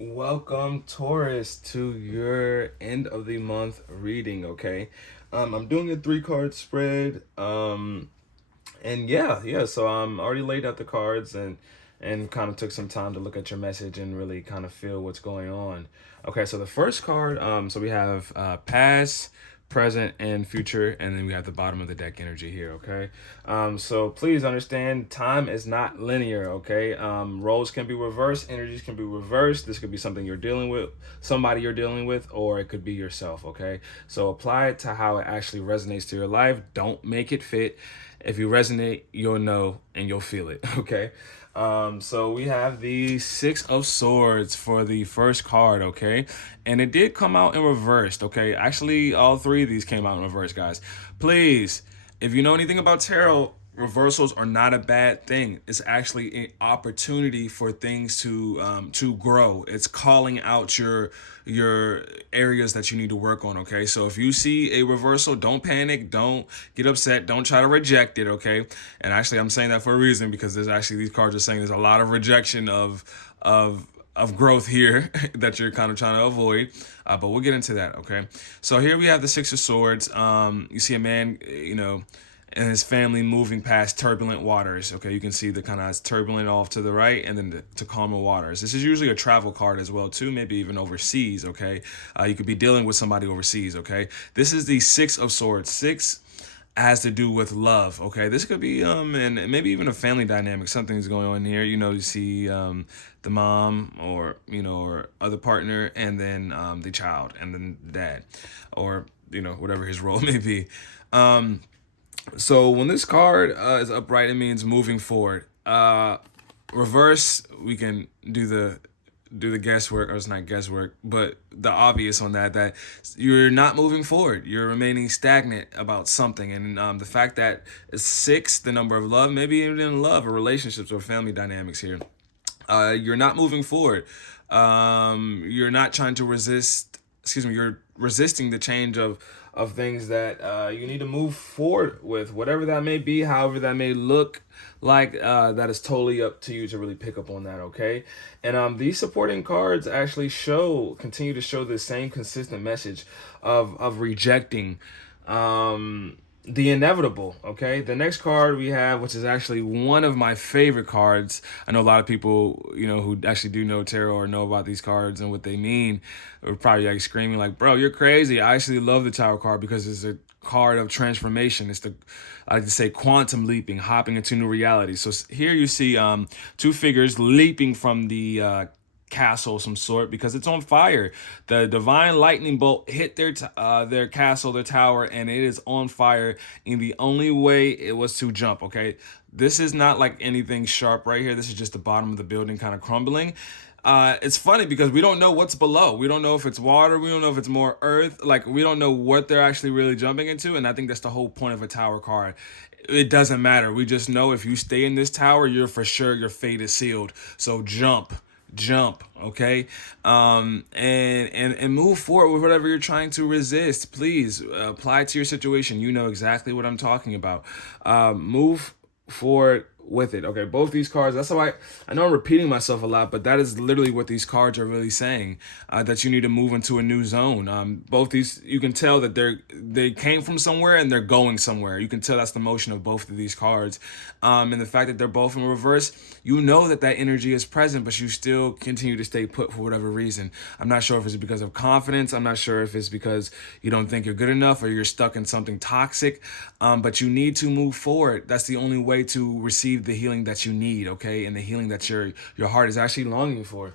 Welcome, Taurus, to your end of the month reading. Okay, I'm doing a 3 card spread. And yeah. So I'm already laid out the cards and kind of took some time to look at your message and really kind of feel what's going on. Okay, so the first card, so we have past, present, and future, and then we have the bottom of the deck energy here. Okay, so please understand, time is not linear. Okay, roles can be reversed, energies can be reversed. This could be something you're dealing with, somebody you're dealing with, or it could be yourself. Okay, so apply it to how it actually resonates to your life. Don't make it fit. If you resonate, you'll know and you'll feel it. Okay. So we have the Six of Swords for the first card, okay? And it did come out in reversed, okay? Actually, all three of these came out in reverse, guys. Please, if you know anything about tarot, reversals are not a bad thing. It's actually an opportunity for things to grow. It's calling out your areas that you need to work on. Okay, so if you see a reversal, don't panic, don't get upset, don't try to reject it. Okay, and actually, I'm saying that for a reason because there's actually these cards are saying there's a lot of rejection of growth here that you're kind of trying to avoid, but we'll get into that. Okay, so here we have the Six of Swords. You see a man, and his family moving past turbulent waters. Okay, you can see the kind of turbulent off to the right and then to calmer waters. This is usually a travel card as well too, maybe even overseas. Okay, you could be dealing with somebody overseas. Okay, this is the Six of Swords. Six has to do with love. Okay, this could be and maybe even a family dynamic. Something's going on here. You see the mom or or other partner, and then the child, and then the dad, or whatever his role may be. So when this card is upright, it means moving forward. Reverse, we can do the guesswork, or it's not guesswork, but the obvious on that you're not moving forward. You're remaining stagnant about something, and the fact that it's six, the number of love, maybe even in love or relationships or family dynamics here. You're not moving forward. You're not trying to resist. Excuse me. You're resisting the change of things that you need to move forward with, whatever that may be, however that may look like. That is totally up to you to really pick up on that. Okay, and these supporting cards actually continue to show the same consistent message of rejecting. The inevitable. Okay, the next card we have, which is actually one of my favorite cards. I know a lot of people who actually do know tarot or know about these cards and what they mean are probably like screaming like, bro, you're crazy. I actually love the Tower card because it's a card of transformation. It's I like to say, quantum leaping, hopping into new reality. So here you see two figures leaping from the castle of some sort because it's on fire. The divine lightning bolt hit their castle, their tower, and it is on fire. And the only way it was to jump. Okay, this is not like anything sharp right here. This is just the bottom of the building kind of crumbling. It's funny because we don't know what's below. We don't know if it's water. We don't know if it's more earth. Like, we don't know what they're actually really jumping into. And I think that's the whole point of a tower card. It doesn't matter. We just know if you stay in this tower, you're for sure your fate is sealed. So jump, okay, and move forward with whatever you're trying to resist. Please apply it to your situation. You know exactly what I'm talking about. Move forward with it. Okay, both these cards, that's how I know I'm repeating myself a lot, but that is literally what these cards are really saying, that you need to move into a new zone. Both these, you can tell that they came from somewhere and they're going somewhere. You can tell that's the motion of both of these cards, and the fact that they're both in reverse, you know that energy is present, but you still continue to stay put for whatever reason. I'm not sure if it's because of confidence. I'm not sure if it's because you don't think you're good enough or you're stuck in something toxic, but you need to move forward. That's the only way to receive the healing that you need, okay, and the healing that your heart is actually longing for.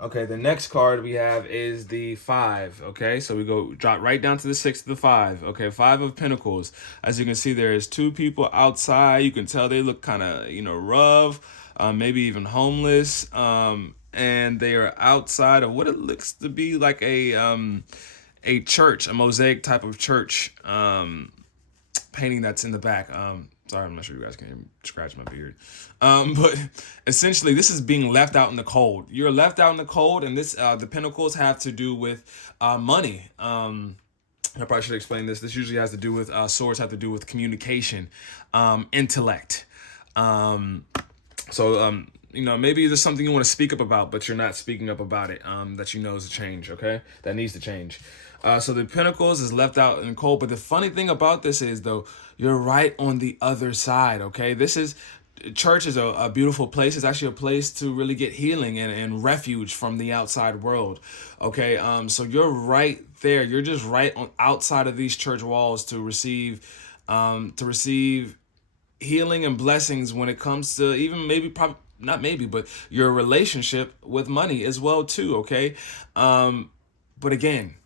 Okay, the next card we have is the five. Okay, so we drop right down to the six to the five. Okay, Five of Pentacles. As you can see, there is two people outside. You can tell they look kind of rough, maybe even homeless, and they are outside of what it looks to be like a church, a mosaic type of church painting that's in the back. Sorry, I'm not sure you guys can hear me scratch my beard. But essentially, this is being left out in the cold. You're left out in the cold, and the pentacles have to do with money. I probably should explain this. This usually has to do with swords have to do with communication, intellect. So maybe there's something you want to speak up about, but you're not speaking up about it. That you know is a change. Okay, that needs to change. So the Pentacles is left out in cold. But the funny thing about this is, though, you're right on the other side. Okay, this is church is a beautiful place. It's actually a place to really get healing and refuge from the outside world. Okay, so you're right there. You're just right on outside of these church walls to receive healing and blessings when it comes to even maybe probably not maybe but your relationship with money as well too. Okay, but again,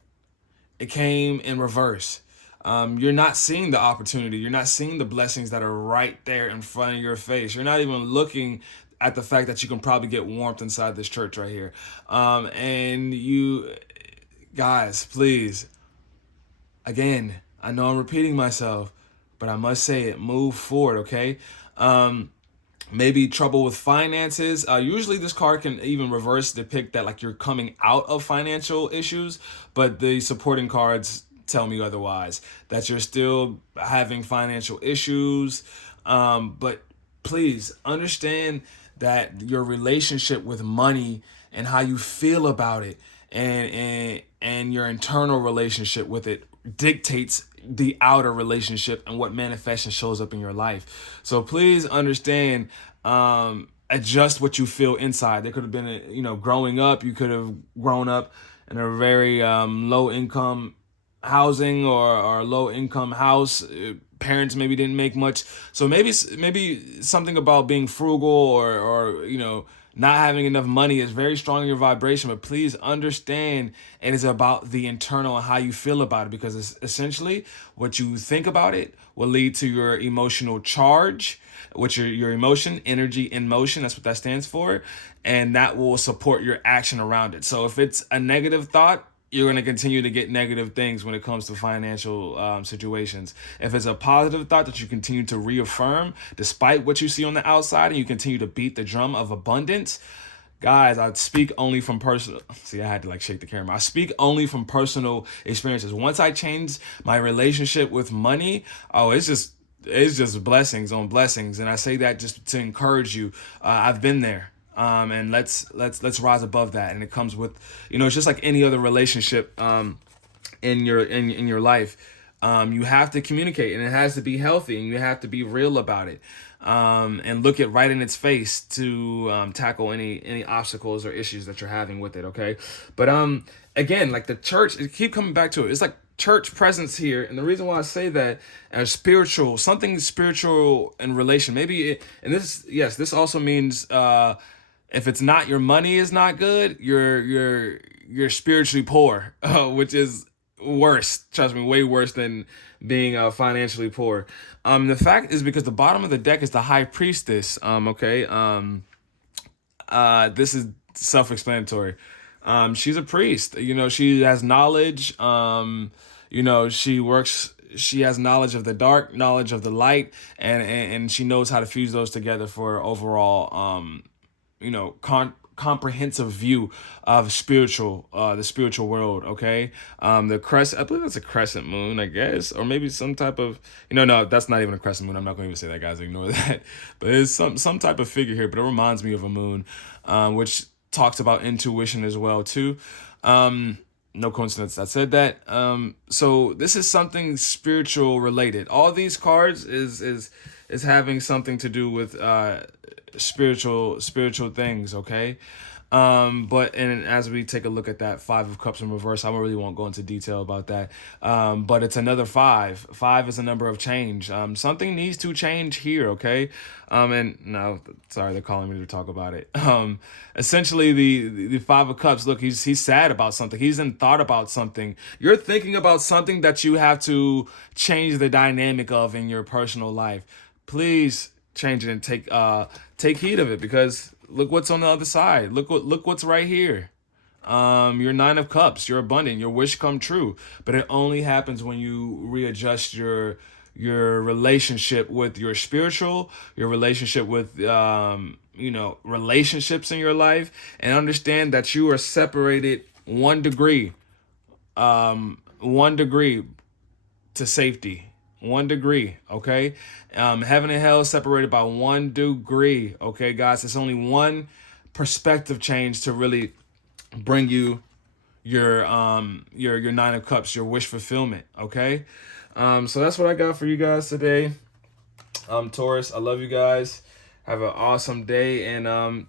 it came in reverse. You're not seeing the opportunity. You're not seeing the blessings that are right there in front of your face. You're not even looking at the fact that you can probably get warmth inside this church right here. And you guys, please, again, I know I'm repeating myself, but I must say it, move forward. Okay. Maybe trouble with finances. Usually this card can even reverse depict that like you're coming out of financial issues, but the supporting cards tell me otherwise, that you're still having financial issues. But please understand that your relationship with money and how you feel about it and your internal relationship with it dictates the outer relationship and what manifests and shows up in your life. So please understand, adjust what you feel inside. There could have been growing up, you could have grown up in a very low income housing or low income house. Parents maybe didn't make much, so maybe something about being frugal or not having enough money is very strong in your vibration. But please understand, it is about the internal and how you feel about it, because it's essentially what you think about it will lead to your emotional charge, which your emotion, energy in motion, that's what that stands for, and that will support your action around it. So if it's a negative thought, you're going to continue to get negative things when it comes to financial situations. If it's a positive thought that you continue to reaffirm despite what you see on the outside, and you continue to beat the drum of abundance, guys, I speak only from personal. See, I had to like shake the camera. I speak only from personal experiences. Once I changed my relationship with money, it's just blessings on blessings, and I say that just to encourage you. I've been there. And let's rise above that. And it comes with, it's just like any other relationship in your life. You have to communicate, and it has to be healthy, and you have to be real about it, and look it right in its face to tackle any obstacles or issues that you're having with it. Okay, but again, like the church, keep coming back to it. It's like church presence here, and the reason why I say that as spiritual, something spiritual in relation, and this also means if it's not, your money is not good, you're spiritually poor, which is worse. Trust me, way worse than being financially poor. The fact is, because the bottom of the deck is the High Priestess. Okay. This is self-explanatory. She's a priest. She has knowledge. She has knowledge of the dark, knowledge of the light, and she knows how to fuse those together for overall comprehensive view of the spiritual world. Okay, the crescent, I believe that's a crescent moon, I guess, or maybe some type of no, that's not even a crescent moon. I'm not going to even say that, guys. Ignore that. But it's some type of figure here. But it reminds me of a moon, which talks about intuition as well too. No coincidence I said that. So this is something spiritual related. All these cards is having something to do with spiritual things. Okay. But as we take a look at that Five of Cups in reverse, I really won't go into detail about that. But it's another five. Five is a number of change. Something needs to change here. Okay. And no, sorry, they're calling me to talk about it. Essentially the Five of Cups, look, he's sad about something. He's in thought about something. You're thinking about something that you have to change the dynamic of in your personal life. Please change it and take heed of it, because look what's on the other side. Look what's right here. Your Nine of Cups, you're abundant, your wish come true, but it only happens when you readjust your relationship with your spiritual, your relationship with relationships in your life, and understand that you are separated 1 degree, 1 degree to safety. 1 degree, okay? Heaven and hell separated by 1 degree, okay, guys? It's only one perspective change to really bring you your 9 of cups, your wish fulfillment, okay? So that's what I got for you guys today. Taurus, I love you guys. Have an awesome day, and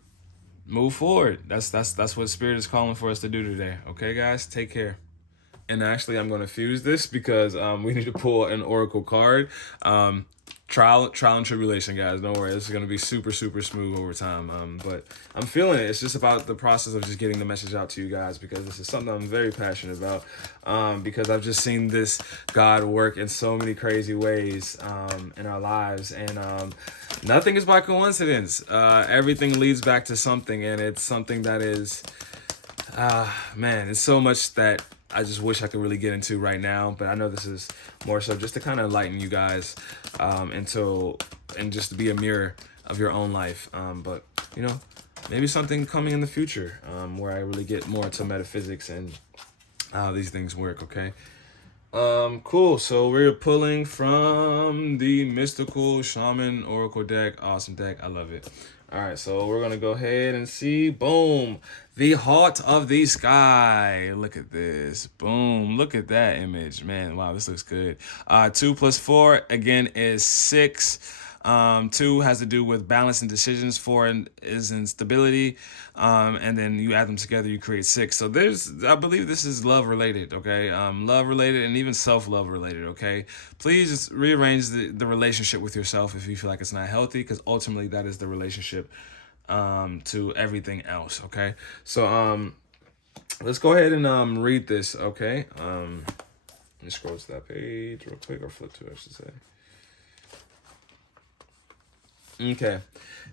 move forward. That's what Spirit is calling for us to do today. Okay, guys, take care. And actually, I'm going to fuse this because we need to pull an oracle card. Trial and tribulation, guys. Don't worry, this is going to be super smooth over time. But I'm feeling it. It's just about the process of just getting the message out to you guys, because this is something I'm very passionate about. Because I've just seen this God work in so many crazy ways in our lives, and nothing is by coincidence. Everything leads back to something, and it's something that is, man, it's so much that I just wish I could really get into right now, but I know this is more so just to kind of enlighten you guys, and just to be a mirror of your own life. But maybe something coming in the future, where I really get more into metaphysics and how these things work. Okay. Cool. So we're pulling from the Mystical Shaman Oracle deck. Awesome deck. I love it. All right, so we're going to go ahead and see. Boom. The Heart of the Sky. Look at this. Boom. Look at that image. Man, wow, this looks good. 2 + 4, again, is 6. 2 has to do with balance and decisions. 4 is instability. And then you add them together, you create 6. So I believe this is love related, okay? Love related and even self-love related, okay? Please just rearrange the relationship with yourself if you feel like it's not healthy, because ultimately that is the relationship to everything else, okay? So let's go ahead and read this, okay? Let me scroll to that page real quick, or flip to it, I should say. Okay.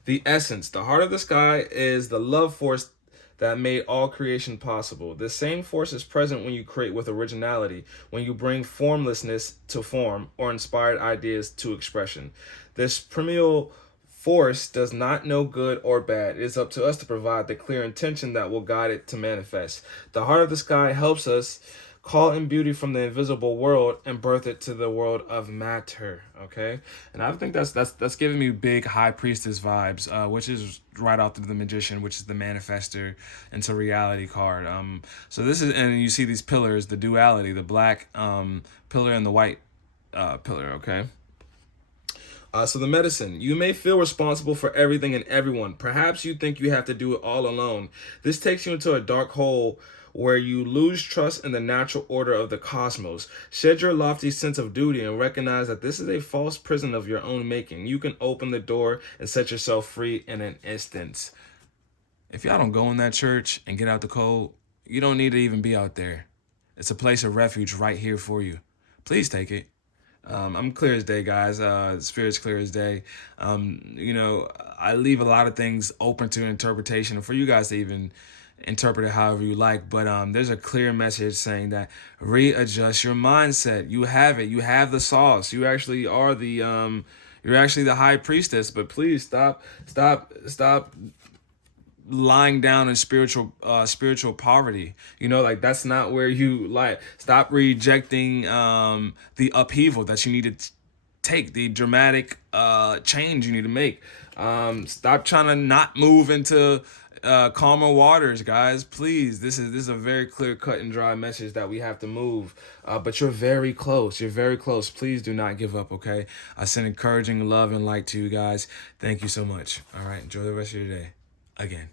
The essence, the heart of the sky, is the love force that made all creation possible. This same force is present when you create with originality, when you bring formlessness to form, or inspired ideas to expression. This primeval force does not know good or bad. It is up to us to provide the clear intention that will guide it to manifest. The heart of the sky helps us call in beauty from the invisible world and birth it to the world of matter. Okay, and I think that's giving me big High Priestess vibes, which is right after the Magician, which is the manifester into reality card. So this is, and you see these pillars, the duality, the black pillar and the white pillar. Okay. So the medicine. You may feel responsible for everything and everyone. Perhaps you think you have to do it all alone. This takes you into a dark hole where you lose trust in the natural order of the cosmos. Shed your lofty sense of duty and recognize that this is a false prison of your own making. You can open the door and set yourself free in an instant. If y'all don't go in that church and get out the cold, you don't need to even be out there. It's a place of refuge right here for you. Please take it. I'm clear as day, guys. Spirit's clear as day. I leave a lot of things open to interpretation, and for you guys to even interpret it however you like. But there's a clear message saying that readjust your mindset. You have it. You have the sauce. You actually are the you're actually the High Priestess. But please stop lying down in spiritual poverty. Like, that's not where you stop rejecting the upheaval that you need to take, the dramatic change you need to make. Stop trying to not move into calmer waters, guys. Please, this is a very clear cut and dry message that we have to move, but you're very close. Please do not give up. Okay, I send encouraging love and light to you guys. Thank you so much. All right, enjoy the rest of your day again.